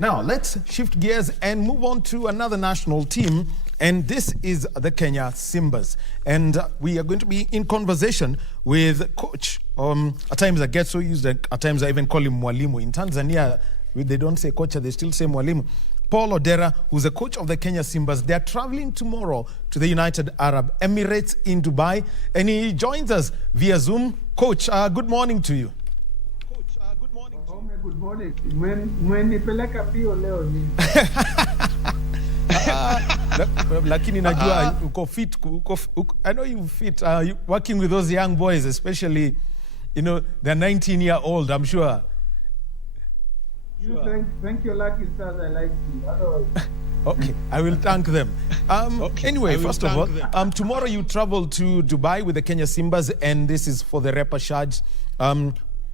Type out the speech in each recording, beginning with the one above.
Now, let's shift gears and move on to another national team. And this is the Kenya Simbas. And we are going to be in conversation with coach. At times I get so used that at times I even call him Mwalimu. In Tanzania, they don't say coach, they still say Mwalimu. Paul Odera, who's the coach of the Kenya Simbas, they're traveling tomorrow to the United Arab Emirates in Dubai. And he joins us via Zoom. Coach, good morning to you. Good morning. Mwenipeleka pio leo ni. Lakini najua uko fit. I know you fit. Working with those young boys, especially, you know, they're 19-year-old, I'm sure. Thank you, lucky stars. I like you. Otherwise. Okay, I will thank them. Anyway, first of all, tomorrow you travel to Dubai with the Kenya Simbas, and this is for the Repechage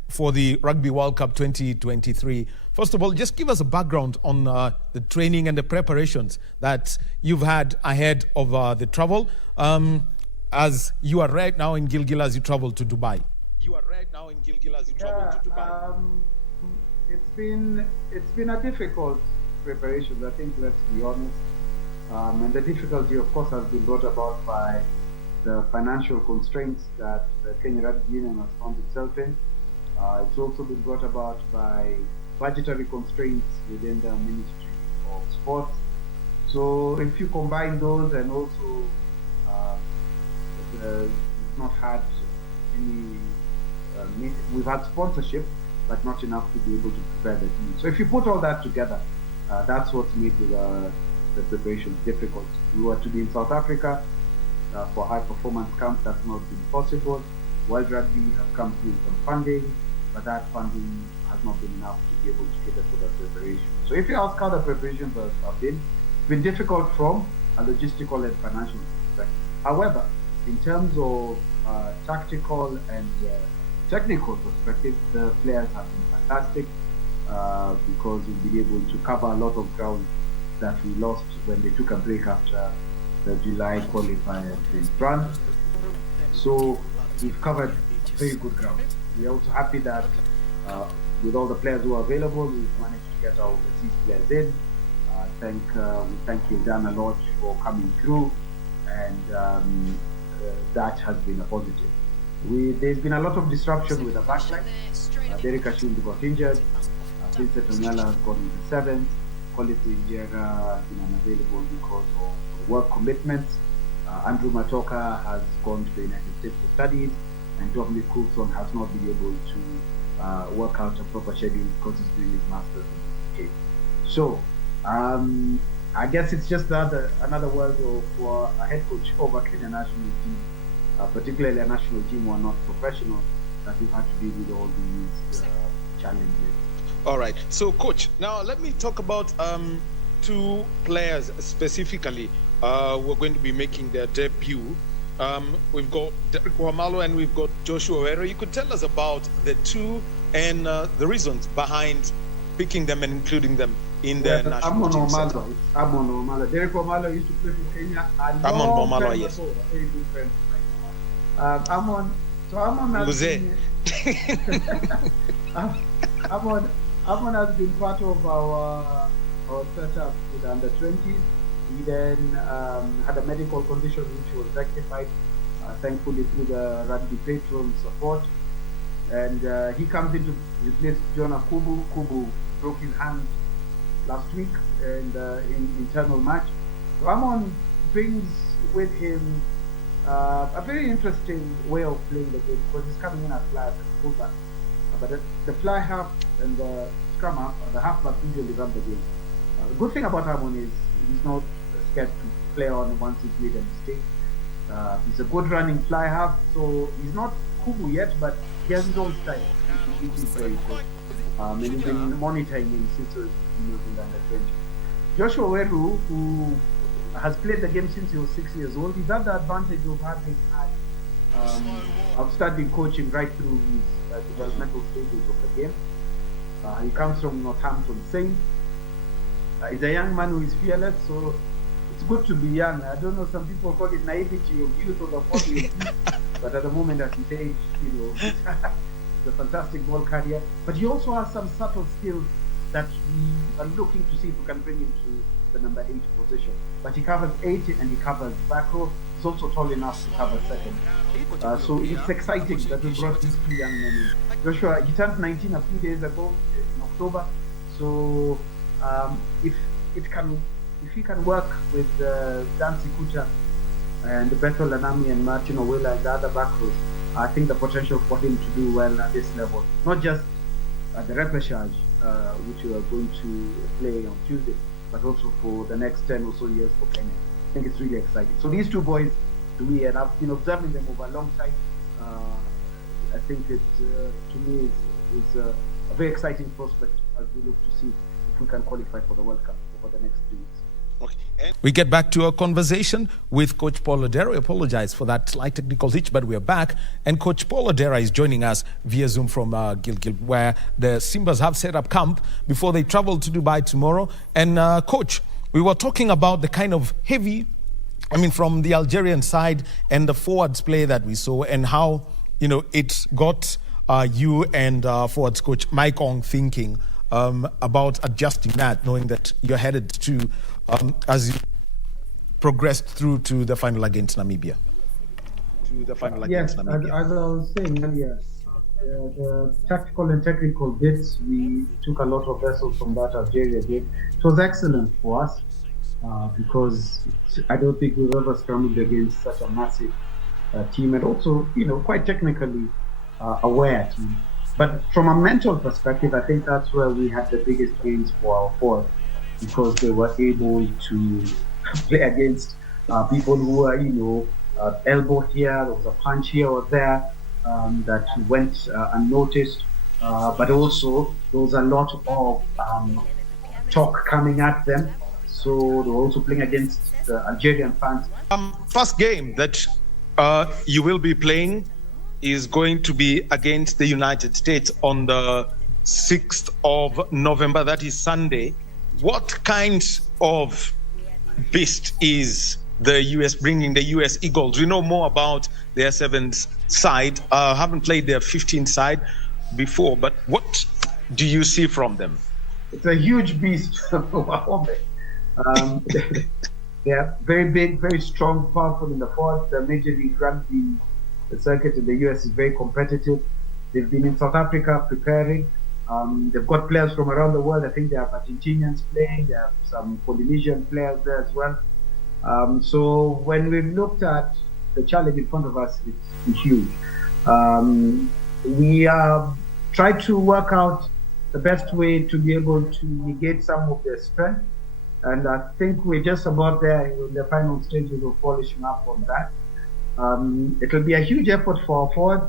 for the Rugby World Cup 2023. First of all, just give us a background on the training and the preparations that you've had ahead of the travel, as you are right now in Gilgil as you travel to Dubai. It's been a difficult preparation, I think, let's be honest. And the difficulty, of course, has been brought about by the financial constraints that the Kenya Rugby Union has found itself in. It's also been brought about by budgetary constraints within the Ministry of Sports. So if you combine those, and also we've not had any, we've had sponsorship, but not enough to be able to prepare the team. So if you put all that together, that's what's made the preparation difficult. We were to be in South Africa for high performance camps. That's not been possible. World Rugby has come through some funding, but that funding has not been enough to be able to cater for the preparation. So if you ask how the preparations have been difficult from a logistical and financial perspective. However, in terms of tactical and technical perspective, the players have been fantastic because we've been able to cover a lot of ground that we lost when they took a break after the July qualifier in France. So we've covered very good ground. We're also happy that with all the players who are available, we've managed to get our overseas players in. We thank Odera a lot for coming through, and that has been a positive. There's been a lot of disruption with the backline. Repechage got injured. Vincent Onyala has gone in the 7th. Colin Odera has been unavailable because of work commitments. Andrew Matoka has gone to the United States for studies, and Dominic Coulson has not been able to work out a proper schedule because he's doing his master's in the UK. So I guess it's just another word for a head coach of a Kenya national team, particularly a national team who are not professional, that we've had to deal with all these challenges. All right. So, Coach, now let me talk about two players specifically who are going to be making their debut. We've got Derek Wahome and we've got Joshua Odera. You could tell us about the two and the reasons behind picking them and including them in the national team setup. Amon Omalo. Derek Wahome used to play for Kenya. Amon Omalo, yes. A very good friend. Amon has been part of our setup with the under 20s. He then had a medical condition which was rectified, thankfully, through the Rugby patron support. And he comes in to replace Jonah Kubu. Kubu broke his hand last week in the internal match. So Amon brings with him a very interesting way of playing the game, because he's coming in as fly as a fullback. But the fly half and the scrum half, the halfback usually run the game. The good thing about Amon is he's not scared to play on once he's made a mistake. He's a good running fly half, so he's not Kubu yet, but he has his own style, which is very good. And he's been monitoring him since he was in the under 20. Joshua Odera, who has played the game since he was 6 years old, he's had the advantage of having had outstanding coaching right through his developmental stages of the game. He comes from Northampton Saints. He's a young man who is fearless, so it's good to be young. I don't know, some people call it naivety of youth or the folly, but at the moment at his age, he's a fantastic ball carrier. But he also has some subtle skills that we are looking to see if we can bring him to the number 8 position. But he covers 80 and he covers back row. He's also tall enough to cover second. So it's exciting that we brought these 2 young men in. Joshua, he turned 19 a few days ago in October. So if he can work with Dancy Kuta and Bethel Lanami and Martin Owela and the other back rows, I think the potential for him to do well at this level, not just at the Repechage, which we are going to play on Tuesday, but also for the next 10 or so years for Kenya. I think it's really exciting. So these 2 boys, to me, and I've been observing them over a long time, I think it, to me, is a very exciting prospect as we look to see if we can qualify for the World Cup over the next 3 weeks. Okay. We get back to our conversation with Coach Paul Odera. We apologize for that slight technical hitch, but we are back. And Coach Paul Odera is joining us via Zoom from Gilgil, where the Simbas have set up camp before they travel to Dubai tomorrow. And Coach, we were talking about the kind of from the Algerian side and the forwards play that we saw, and how, it got you and forwards coach Mike Ong thinking about adjusting that, knowing that you're headed to, as you progressed through to the final against Namibia. Yes, as I was saying earlier, the tactical and technical bits, we took a lot of vessels from that Algeria game. It was excellent for us because I don't think we've ever scrambled against such a massive team, and also, quite technically aware team. But from a mental perspective, I think that's where we had the biggest gains for our forwards, because they were able to play against people who are, elbow here, there was a punch here or there that went unnoticed. But also, there was a lot of talk coming at them. So they were also playing against the Algerian fans. First game that you will be playing is going to be against the United States on the 6th of November. That is Sunday. What kind of beast is the US bringing, the US Eagles? We know more about their 7th side. Haven't played their 15th side before, but what do you see from them? It's a huge beast. Wahome. They are very big, very strong, powerful in the forward. The Major League Rugby, the circuit in the US is very competitive. They've been in South Africa preparing. They've got players from around the world. I think they have Argentinians playing. They have some Polynesian players there as well. So when we looked at the challenge in front of us, it's huge. We tried to work out the best way to be able to negate some of their strength. And I think we're just about there in the final stages of polishing up on that. It will be a huge effort for our forwards,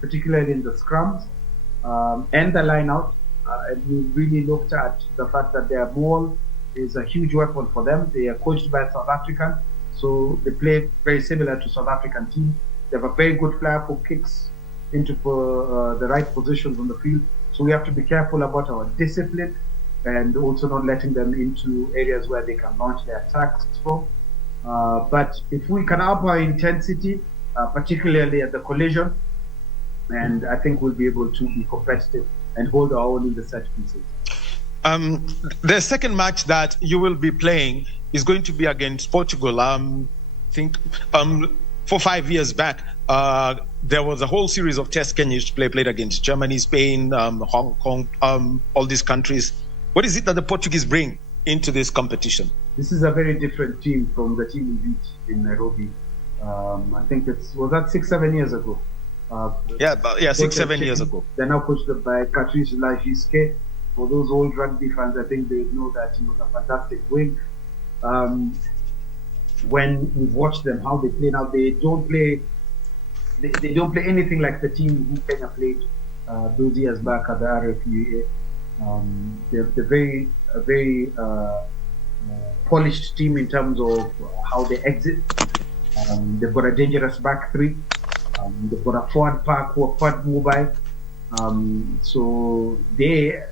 particularly in the scrums and the line out. And we really looked at the fact that their ball is a huge weapon for them. They are coached by South African, so they play very similar to South African team. They have a very good player who kicks into the right positions on the field. So we have to be careful about our discipline and also not letting them into areas where they can launch their attacks from. But if we can up our intensity, particularly at the collision, and I think we'll be able to be competitive and hold our own in the set pieces. The second match that you will be playing is going to be against Portugal. I think 4-5 years back, there was a whole series of tests Kenya used to played against Germany, Spain, Hong Kong, all these countries. What is it that the Portuguese bring into this competition? This is a very different team from the team we beat in Nairobi. I think was that 6-7 years ago. 6-7 years ago. They're now coached by Patrice Lagiske. For those old rugby fans, I think they know that he was a fantastic wing. When we've watched them, how they play now, they don't play anything like the team who Kenya played those years back at the RFUA. They're a very polished team in terms of how they exit. They've got a dangerous back three. They've got a forward pack who are quite mobile. So they,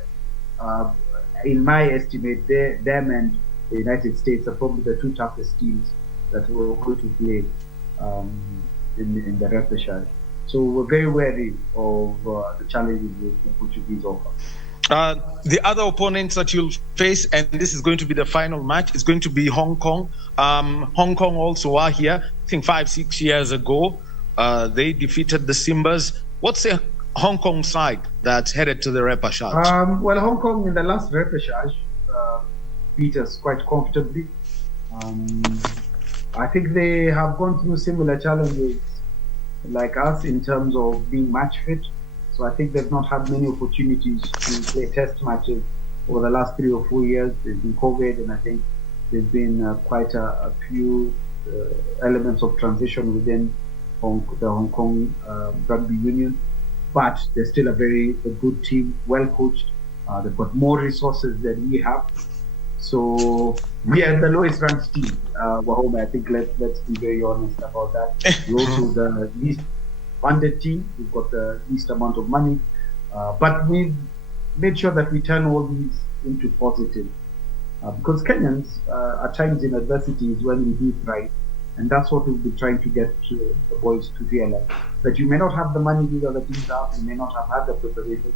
in my estimate, them and the United States are probably the two toughest teams that we're going to play in the Repechage. So we're very wary of the challenges the Portuguese offer. The other opponents that you'll face, and this is going to be the final match, is going to be Hong Kong. Hong Kong also are here. I think 5-6 years ago, they defeated the Simbas. What's the Hong Kong side that's headed to the Repechage? Well, Hong Kong in the last Repechage beat us quite comfortably. I think they have gone through similar challenges like us in terms of being match fit. So I think they've not had many opportunities to play test matches over the last 3 or 4 years. There's been COVID, and I think there's been quite a few elements of transition within the Hong Kong Rugby Union. But they're still a good team, well coached. They've got more resources than we have. So we are the lowest ranked team, Wahome. I think let's be very honest about that. We're also the least funded team. We've got the least amount of money, but we've made sure that we turn all these into positive. Because Kenyans, at times in adversity is when we do thrive, and that's what we've been trying to get the boys to realize. That you may not have the money these other teams have, you may not have had the preparation,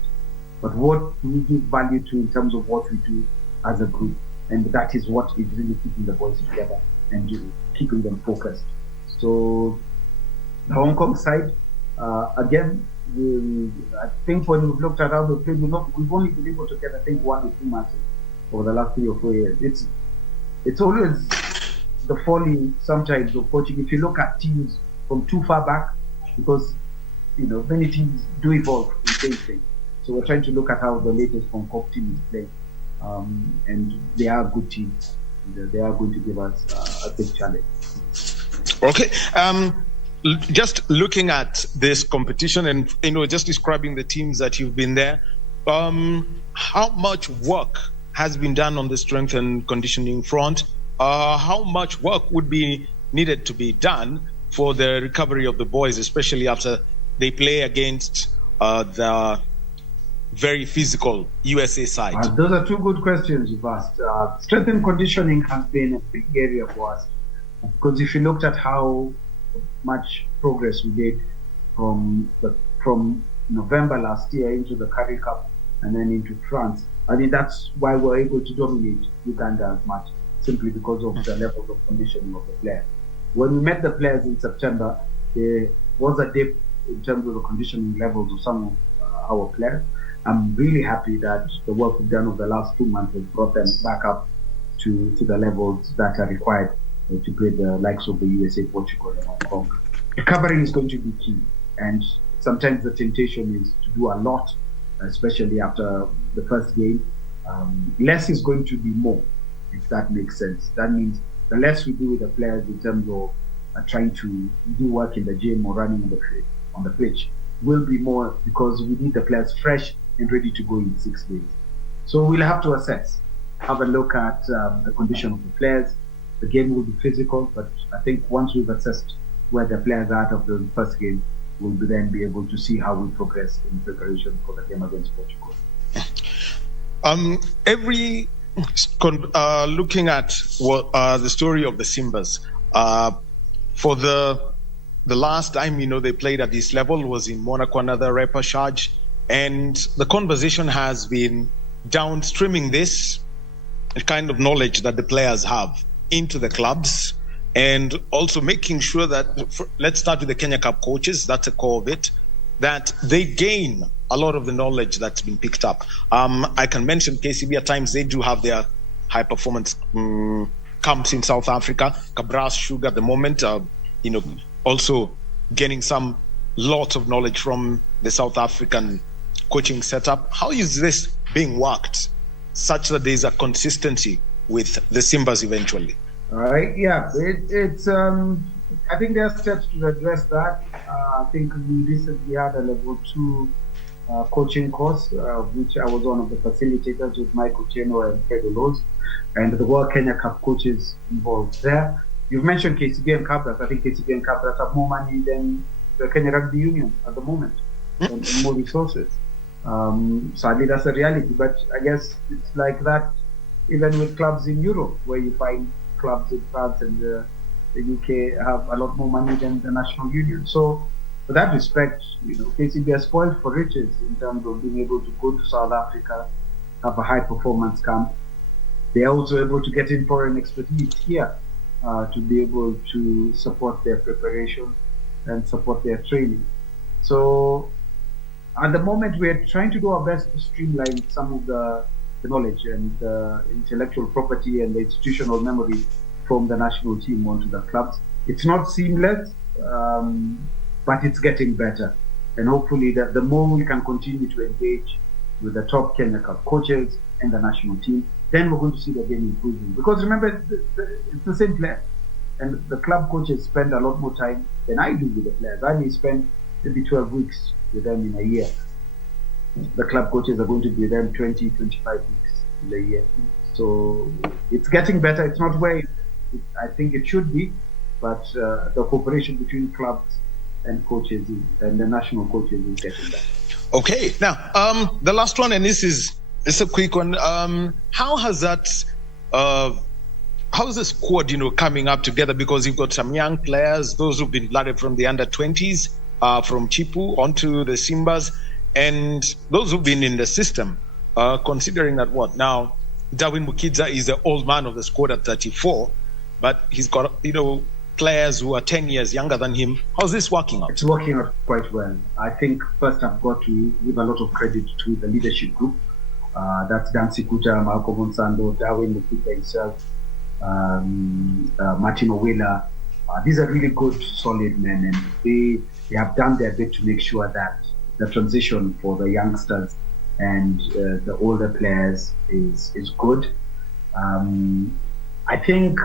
but what we give value to in terms of what we do as a group, and that is what is really keeping the boys together and keeping them focused. So the Hong Kong side, again, I think when we've looked at how they played, we've only been able to get, I think, 1 or 2 matches over the last 3 or 4 years. It's always the folly sometimes of coaching. If you look at teams from too far back, because many teams do evolve in same thing. So we're trying to look at how the latest Hong Kong team is playing, and they are a good team. They are going to give us a big challenge. Okay. Just looking at this competition and just describing the teams that you've been there, how much work has been done on the strength and conditioning front? How much work would be needed to be done for the recovery of the boys, especially after they play against the very physical USA side? Those are 2 good questions you've asked. Strength and conditioning has been a big area for us, because if you looked at how much progress we did from November last year into the Currie Cup and then into France, I mean, that's why we're able to dominate Uganda as much, simply because of the levels of conditioning of the players. When we met the players in September, there was a dip in terms of the conditioning levels of some of our players. I'm really happy that the work we've done over the last 2 months has brought them back up to the levels that are required to play the likes of the USA, Portugal, and Hong Kong. Recovery is going to be key, and sometimes the temptation is to do a lot, especially after the first game. Less is going to be more, if that makes sense. That means the less we do with the players in terms of trying to do work in the gym or running on the pitch will be more, because we need the players fresh and ready to go in 6 days. So we'll have to assess, have a look at the condition of the players. The game will be physical, but I think once we've assessed where the players are out of the first game, we'll then be able to see how we progress in preparation for the game against Portugal. Looking at what the story of the Simbas, for the last time they played at this level was in Monaco, another Repechage, and the conversation has been downstreaming this kind of knowledge that the players have into the clubs, and also making sure that, let's start with the Kenya Cup coaches, that's a core of it, that they gain a lot of the knowledge that's been picked up. I can mention KCB at times, they do have their high performance camps in South Africa, Cabras Sugar at the moment, also gaining some lots of knowledge from the South African coaching setup. How is this being worked such that there's a consistency with the Simbas eventually? All right, yeah, it's I think there are steps to address that. I think we recently had a level 2 coaching course, which I was one of the facilitators with Michael Cheno and Fredo Lowe's, and the World Kenya Cup coaches involved there. You've mentioned KCB and Cabras. I think KCB and Cabras have more money than the Kenya Rugby Union at the moment, and more resources. Sadly, that's a reality, but I guess it's like that even with clubs in Europe, where you find clubs in France and the UK have a lot more money than the national union. So, for that respect, KCB are spoiled for riches in terms of being able to go to South Africa, have a high performance camp. They're also able to get in foreign expertise here to be able to support their preparation and support their training. So at the moment, we're trying to do our best to streamline some of the knowledge and intellectual property and the institutional memory from the national team onto the clubs. It's not seamless, but it's getting better. And hopefully the more we can continue to engage with the top Kenya Cup coaches and the national team, then we're going to see the game improving. Because remember, it's the same player. And the club coaches spend a lot more time than I do with the players. I may spend maybe 12 weeks with them in a year. The club coaches are going to be with them 20, 25 weeks in a year. So it's getting better. It's not where I think it should be, but the cooperation between clubs and coaches and the national coaches is getting better. Okay, now the last one, and it's a quick one. How has that? How's the squad, coming up together? Because you've got some young players, those who've been blooded from the under-20s, from Chipu onto the Simbas, and those who've been in the system. Considering that now, Darwin Mukidza is the old man of the squad at 34, but he's got players who are 10 years younger than him. How's this working out? It's working out quite well. I think first I've got to give a lot of credit to the leadership group. That's Dan Sikuta, Malcolm Monsando, Darwin Mukidza himself, Martin Owela. These are really good, solid men, and they have done their bit to make sure that the transition for the youngsters and the older players is good. I think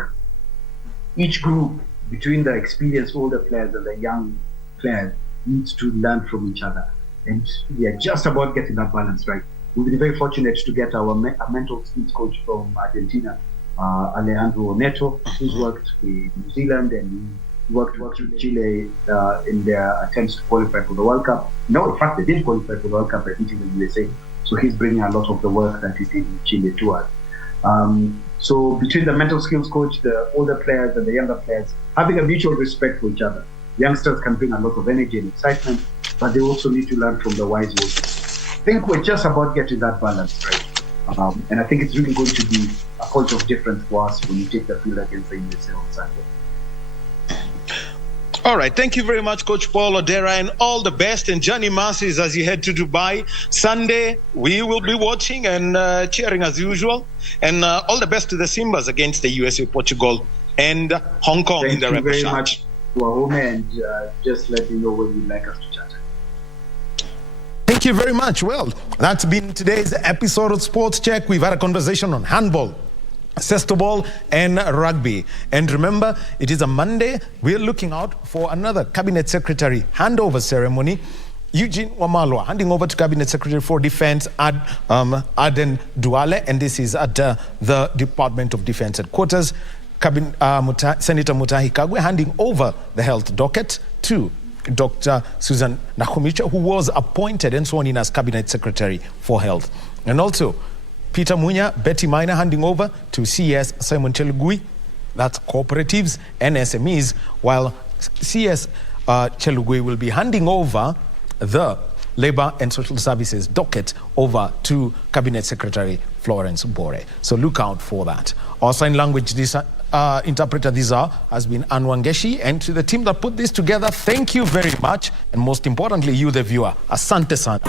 each group, between the experienced older players and the young players, needs to learn from each other. And we are just about getting that balance right. We've been very fortunate to get our mental skills coach from Argentina, Alejandro Neto, who's worked with New Zealand and worked with Chile in their attempts to qualify for the World Cup. No, in fact, they did qualify for the World Cup by beating the USA. So he's bringing a lot of the work that he did in Chile to us. So between the mental skills coach, the older players and the younger players, having a mutual respect for each other. Youngsters can bring a lot of energy and excitement, but they also need to learn from the wise ones. I think we're just about getting that balance right. And I think it's really going to be a point of difference for us when you take the field against the USA on Sunday. All right. Thank you very much, Coach Paul Odera, and all the best. And Johnny Masses as you head to Dubai. Sunday, we will be watching and cheering as usual. And all the best to the Simbas against the USA, Portugal, and Hong Kong in the Repechage. Thank you very much, Wahome, and just let me know when you'd like us to chat. Thank you very much. Well, that's been today's episode of Sports Check. We've had a conversation on handball, cestoball, and rugby. And remember, it is a Monday. We're looking out for another Cabinet Secretary handover ceremony. Eugene Wamalwa handing over to Cabinet Secretary for Defense, Aden Duale, and this is at the Department of Defense headquarters. Senator Mutahi Kagwe handing over the health docket to Dr. Susan Nakhumicha, who was appointed and sworn in as Cabinet Secretary for Health. And also, Peter Munya, Betty Minor handing over to CS Simon Chelugui, that's cooperatives and SMEs, while CS Chelugui will be handing over the Labor and Social Services docket over to Cabinet Secretary Florence Bore. So look out for that. Our sign language interpreter this hour has been Anwangeshi, and to the team that put this together, thank you very much. And most importantly, you, the viewer, asante sana.